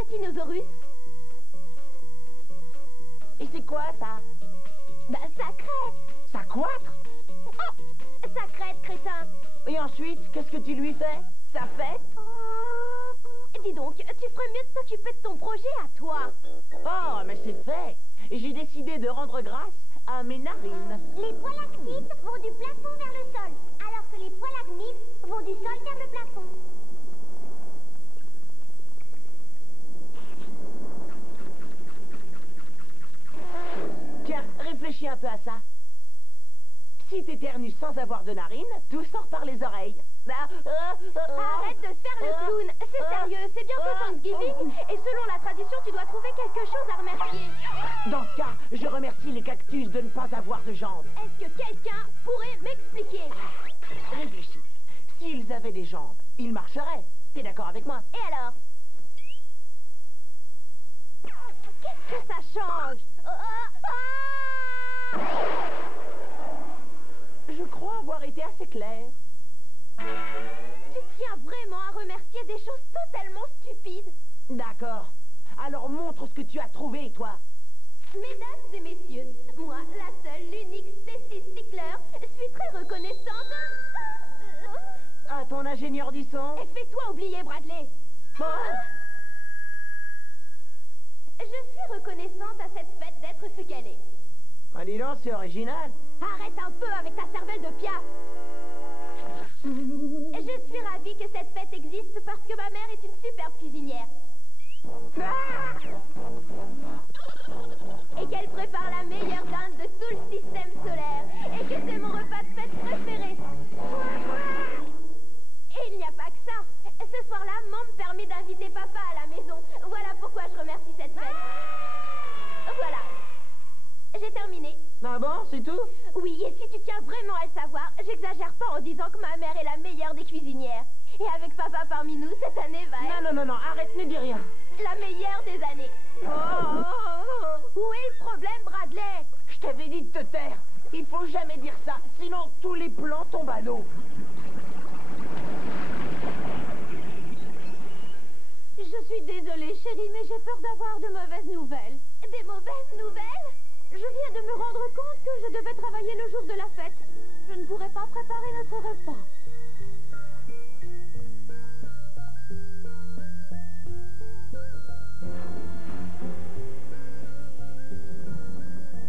Crétinosaurus. Et c'est quoi ça? Bah, ça crête. Ça croître? Oh, ça crête, crétin. Et ensuite, qu'est-ce que tu lui fais? Ça fait... Dis donc, tu ferais mieux de t'occuper de ton projet à toi. Oh, mais c'est fait. J'ai décidé de rendre grâce à mes narines. Les poilactites vont du plafond vers le sol, alors que les poilagnites vont du sol vers le plafond. Tiens, réfléchis un peu à ça. Si t'éternues sans avoir de narines, tout sort par les oreilles. Arrête de faire le clown. C'est sérieux, c'est bientôt Thanksgiving. Et selon la tradition, tu dois trouver quelque chose à remercier. Dans ce cas, je remercie les cactus de ne pas avoir de jambes. Est-ce que quelqu'un pourrait m'expliquer? Réfléchis. S'ils avaient des jambes, ils marcheraient. T'es d'accord avec moi? Et alors? Qu'est-ce que ça change? Je crois avoir été assez clair. Tu tiens vraiment à remercier des choses totalement stupides? D'accord. Alors montre ce que tu as trouvé, toi. Mesdames et messieurs, moi, la seule, l'unique Stacy Stickler, suis très reconnaissante. À ton ingénieur du son. Et fais-toi oublier, Bradley. Je suis reconnaissante à cette fête d'être ce qu'elle est. Ah, dis donc, c'est original. Arrête un peu avec ta cervelle de piaf. Je suis ravie que cette fête existe parce que ma mère est une superbe cuisinière. Et qu'elle prépare la meilleure dinde de tout le système solaire. Et que c'est mon repas de fête préféré. Et il n'y a pas que ça. Ce soir-là, maman me permet d'inviter papa à la maison. Voilà pourquoi je remercie cette fête. Voilà. J'ai terminé. Ah bon, c'est tout? Oui, et si tu tiens vraiment à le savoir, j'exagère pas en disant que ma mère est la meilleure des cuisinières. Et avec papa parmi nous, cette année va être... Non, arrête, ne dis rien. La meilleure des années. Où est le problème, Bradley? Je t'avais dit de te taire. Il faut jamais dire ça, sinon tous les plans tombent à l'eau. Je suis désolée, chérie, mais j'ai peur d'avoir de mauvaises nouvelles. Des mauvaises nouvelles? Je viens de me rendre compte que je devais travailler le jour de la fête. Je ne pourrais pas préparer notre repas.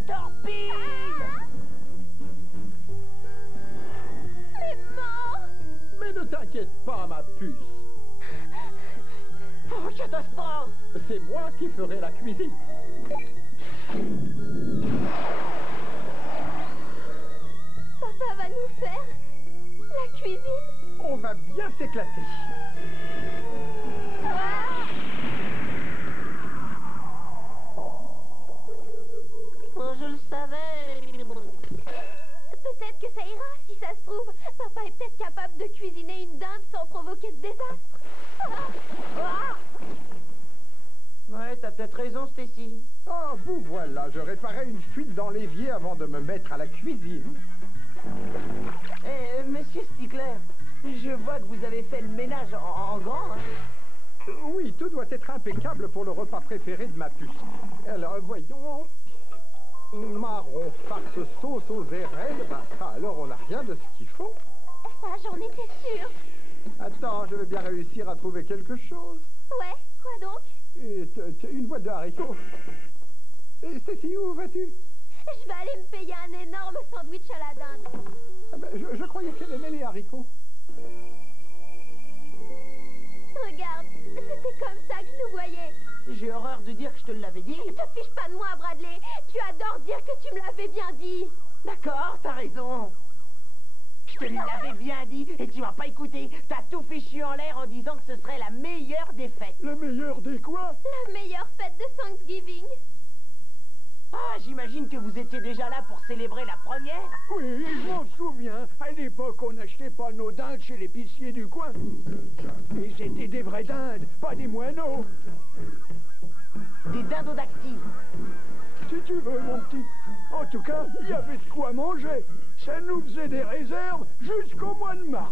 Torpille! Mais mort! Mais ne t'inquiète pas, ma puce. Oh, catastrophe! C'est moi qui ferai la cuisine. Papa va nous faire la cuisine. On va bien s'éclater. Oh, je le savais. Peut-être que ça ira, si ça se trouve. Papa est peut-être capable de cuisiner une dinde sans provoquer de désastre. Ouais, t'as peut-être raison, Stacy. Ah, vous voilà, je réparais une fuite dans l'évier avant de me mettre à la cuisine. Monsieur Stickler, je vois que vous avez fait le ménage en grand, hein. Oui, tout doit être impeccable pour le repas préféré de ma puce. Alors, voyons... Marron, farce, sauce aux érelles, bah ça, alors on n'a rien de ce qu'il faut. Ça, j'en étais sûre. Attends, je vais bien réussir à trouver quelque chose. Ouais, quoi donc? Une boîte de haricots. Stacy, où vas-tu? Je vais aller me payer un énorme sandwich à la dinde. Ah ben, je croyais qu'elle aimait les haricots. Regarde, c'était comme ça que je nous voyais. J'ai horreur de dire que je te l'avais dit. Ne te fiche pas de moi, Bradley. Tu adores dire que tu me l'avais bien dit. D'accord, t'as raison. Je te l'avais bien dit et tu m'as pas écouté. T'as tout fichu en l'air en disant que ce serait la meilleure des fêtes. Le meilleur des quoi? La meilleure fête de Thanksgiving. Ah, j'imagine que vous étiez déjà là pour célébrer la première. Oui, je m'en souviens. À l'époque, on n'achetait pas nos dindes chez l'épicier du coin. Et c'était des vraies dindes, pas des moineaux. Des dindodactyles. Si tu veux, mon petit. En tout cas, il y avait de quoi manger. Ça nous faisait des réserves jusqu'au mois de mars.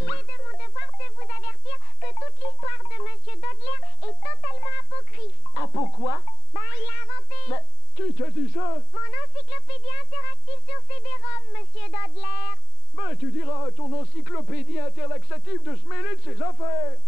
Il est de mon devoir de vous avertir que toute l'histoire de Monsieur Dodler est totalement apocryphe. Apo quoi? Bah, il l'a inventé. Bah, Qui t'a dit ça? Mon encyclopédie interactive sur CD-ROM, Monsieur Dodler. Ben, tu diras à ton encyclopédie interlaxative de se mêler de ses affaires.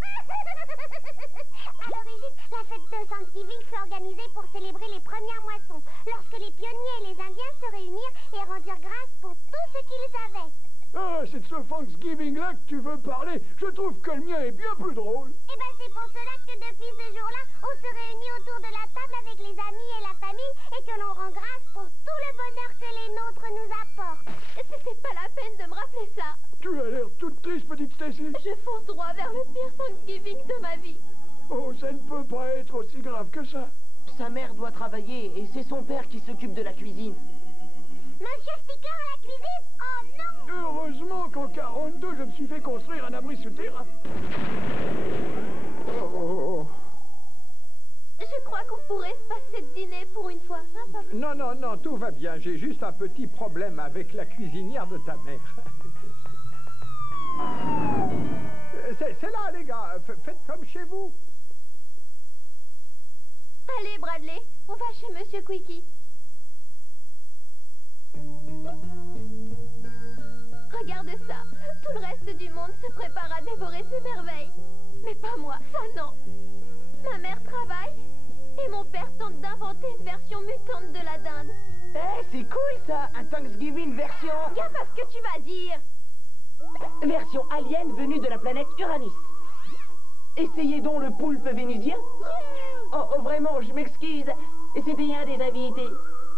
À l'origine, la fête de Thanksgiving fut organisée pour célébrer les premières moissons, lorsque les pionniers et les Indiens se réunirent et rendirent grâce pour tout ce qu'ils avaient. Ah, c'est de ce Thanksgiving-là que tu veux parler. Je trouve que le mien est bien plus drôle. Et ben c'est pour cela que depuis ce jour-là, on se réunit autour de la table avec les amis et la famille et que l'on rend grâce pour tout le bonheur que les nôtres nous apportent. C'était pas la peine de me rappeler ça. Tu as l'air toute triste, petite Stacy. Je fonce droit vers le pire Thanksgiving de ma vie. Oh, ça ne peut pas être aussi grave que ça. sa mère doit travailler et c'est son père qui s'occupe de la cuisine. Monsieur Stickler à la cuisine? Oh non! Heureusement qu'en 42, je me suis fait construire un abri souterrain. Oh. Je crois qu'on pourrait se passer de dîner pour une fois, hein, papa? Non, non, non, tout va bien. J'ai juste un petit problème avec la cuisinière de ta mère. C'est là, les gars. Faites comme chez vous. Allez, Bradley, on va chez Monsieur Quickie. Regarde ça. Tout le reste du monde se prépare à dévorer ses merveilles. Mais pas moi, ça non. Ma mère travaille et mon père tente d'inventer une version mutante de la dinde. Eh, c'est cool ça, un Thanksgiving version... Gaffe à ce que tu vas dire. Version alien venue de la planète Uranus. Essayez donc le poulpe vénusien. Oh, vraiment, je m'excuse. C'était un des invités.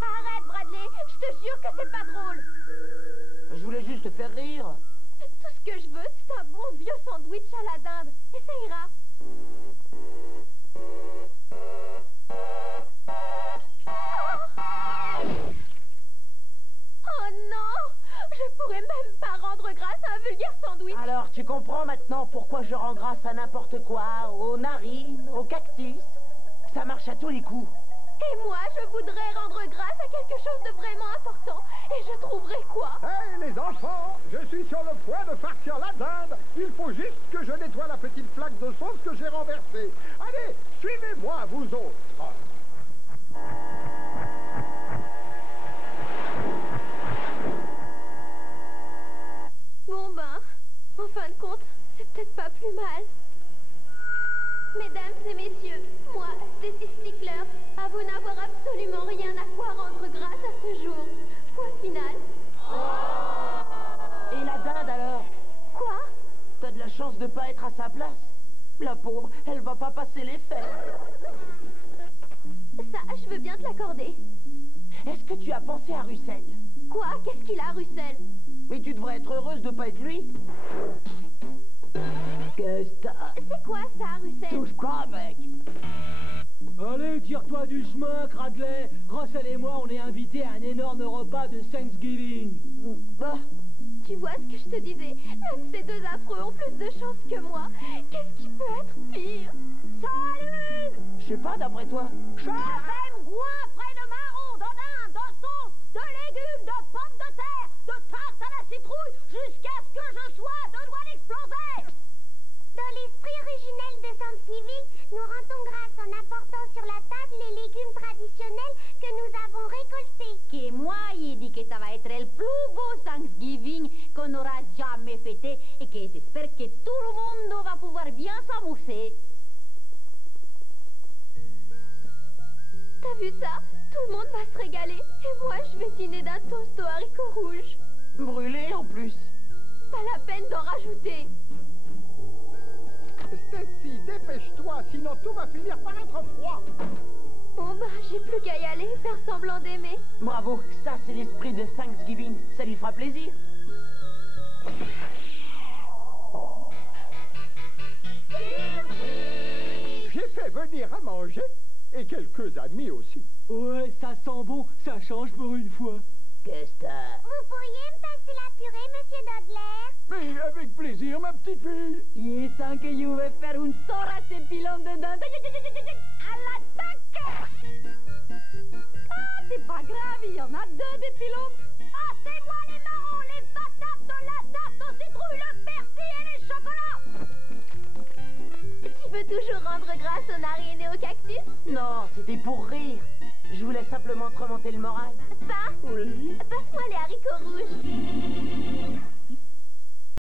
Arrête, Bradley. Je te jure que c'est pas drôle. Je voulais juste te faire rire. Tout ce que je veux, c'est un bon vieux sandwich à la dinde. Et ça ira. Oh non! Je pourrais même pas rendre grâce à un vulgaire sandwich. Alors, tu comprends maintenant pourquoi je rends grâce à n'importe quoi, aux narines, aux cactus. Ça marche à tous les coups. Et moi, je voudrais rendre grâce à quelque chose de vraiment important. Et je trouverai quoi? Hé, les enfants, je suis sur le point de farcir la dinde. Il faut juste que je nettoie la petite flaque de sauce que j'ai renversée. Allez, suivez-moi, vous autres. Bon ben, en fin de compte, c'est peut-être pas plus mal. Mesdames et messieurs, moi, Stacy Stickler, avoue n'avoir absolument rien à quoi rendre grâce à ce jour. Point final. Et la dinde alors? Quoi? T'as de la chance de pas être à sa place. La pauvre, elle va pas passer les fêtes. Ça, je veux bien te l'accorder. Est-ce que tu as pensé à Russell? Quoi? Qu'est-ce qu'il a, Russell? Mais tu devrais être heureuse de pas être lui. Qu'est-ce que t'as? C'est quoi ça, Russell? Touche pas, mec. Allez, tire-toi du chemin, Cradley. Russell et moi, on est invités à un énorme repas de Thanksgiving. Bah, Tu vois ce que je te disais? Même ces deux affreux ont plus de chance que moi. Qu'est-ce qui peut être pire? Salut! je sais pas d'après toi. J'aime goin près de marron, de dinde, de sauce, de légumes, de pommes de terre, de tarte à la citrouille, jusqu'à ce que je sois à deux doigts d'exploser! Dans l'esprit originel de Thanksgiving, nous rendons grâce en apportant sur la table les légumes traditionnels que nous avons récoltés. Que moi, il dit que ça va être le plus beau Thanksgiving qu'on aura jamais fêté et que j'espère que tout le monde va pouvoir bien s'amuser. T'as vu ça? Tout le monde va se régaler. Et moi, je vais dîner d'un toast aux haricots rouges. Brûlé en plus. Pas la peine d'en rajouter. Stacy, dépêche-toi, sinon tout va finir par être froid. Bon ben, j'ai plus qu'à y aller et faire semblant d'aimer. Bravo, ça c'est l'esprit de Thanksgiving. Ça lui fera plaisir. J'ai fait venir à manger et quelques amis aussi. Ouais, ça sent bon, ça change pour une fois. Qu'est-ce que t'as? Vous pourriez me passer la purée, Monsieur Dodler? Mais avec plaisir, ma petite fille. Je sens que je vais faire une sorte à ces pilons de dinde. À l'attaque! Ah, c'est pas grave, il y en a deux des pilons l'homme. Passez-moi les marrons, les patates, la tarte aux citrouilles, le persil et les chocolats. Tu veux toujours rendre grâce aux narines et aux cactus? Non, c'était pour rire. Je voulais simplement te remonter le moral. Ça? Oui. Passe-moi les haricots rouges.